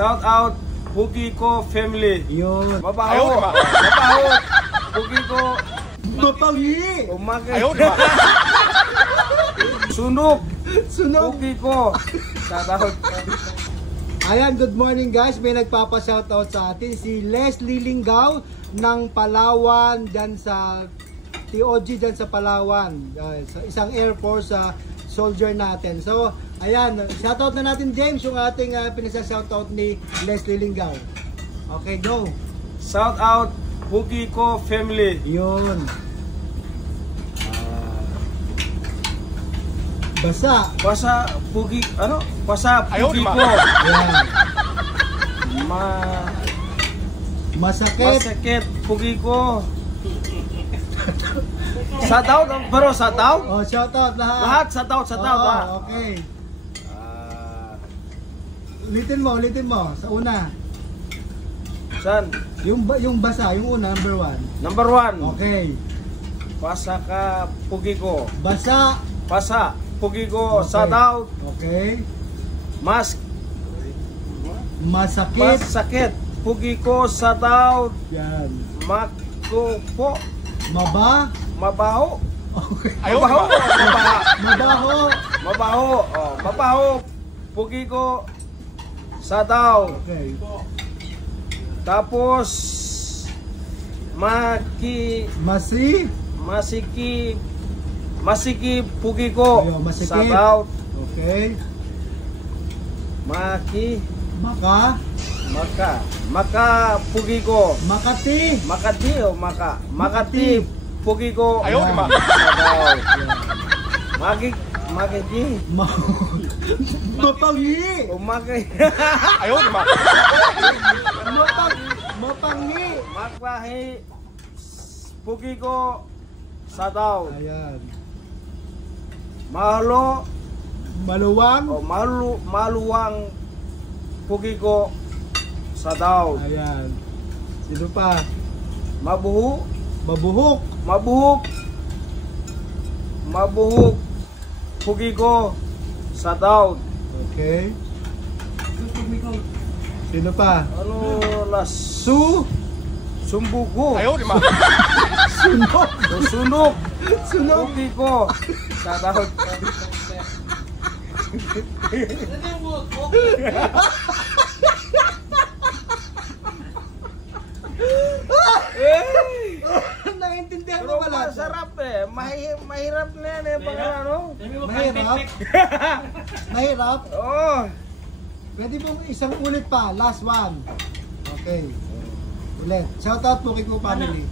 Shout out Pugi ko family. Yun. Mabaho. Mabaho. Pugi ko. Mapangi. Umagay. Sunog. Sunog. Pugi ko. Shout out. Ayan, good morning guys. May nagpapa-shoutout sa atin si Leslie Lingaw ng Palawan, dyan sa TOG dyan sa Palawan, sa isang Air Force soldier natin. So, ayan, shoutout na natin James yung ating pinasa-shoutout ni Leslie Lingaw. Okay, go. Shout out Pugi ko family. Yun. Basa. Basa Pugi, ano? Basa Pugi ko. Ayan. Masakit. Masakit Pugi ko. Shoutout, bro, shoutout? Oh, shoutout lahat. Lahat shoutout ha. Okay. Ulitin mo sa una. San? Yung basa, yung una, Number 1. Okay. Basa ka Pugi ko. Basa. Basa Pugi ko. Okay. Shoutout. Okay. Masakit. Masakit Pugi ko. Shoutout. Yan. Mako po. Okay. Mabaho. Mabaho. Oh, mabaho. Pugi ko. Shoutout. Okay. Tapos Masiki Pugi ko. Ayun, masikip. Shoutout. Okay. Maka Pugi ko. Makati o Makati Pugi ko. Ayun, Shoutout. Mapangi. Umagay. Mapangi. Magwahi Pugi ko. Shoutout. Ayan. Maluwang Pugi ko. Shoutout. Ayan. Sino pa? Mabuhok Pugi ko. Shoutout. Okay. Sino pa? Ano las? Sumbugo. Sunog. Pugi ko. Shoutout. Naiintindihan mo Pero ba lahat? masarap eh. Mahirap na yan eh. Ano? Mahirap? Oh. Pwede pong isang ulit pa. Last one. Okay. Ulit. Shoutout po kay Ko family.